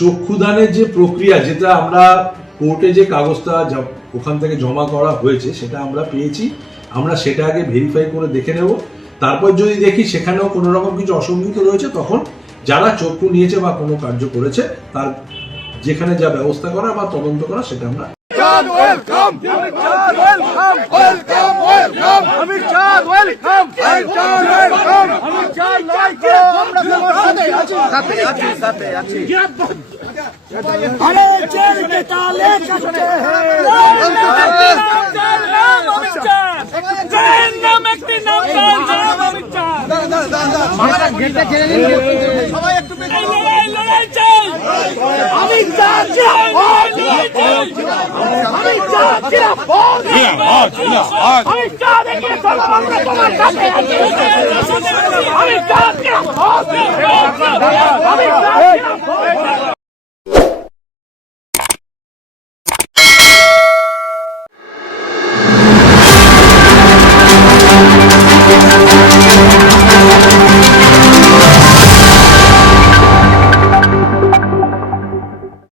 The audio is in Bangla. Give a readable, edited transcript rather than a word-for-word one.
চক্ষুদানের যে প্রক্রিয়া, যেটা আমরা কোর্টে যে কাগজটা ওখান থেকে জমা করা হয়েছে সেটা আমরা পেয়েছি, আমরা সেটা আগে ভেরিফাই করে দেখে নেব। তারপর যদি দেখি সেখানেও কোনো রকম কিছু অসঙ্গতি রয়েছে, তখন যারা চক্ষু নিয়েছে বা কোনো কার্য করেছে তার যেখানে যা ব্যবস্থা করা বা তদন্ত করা সেটা আমরা আমি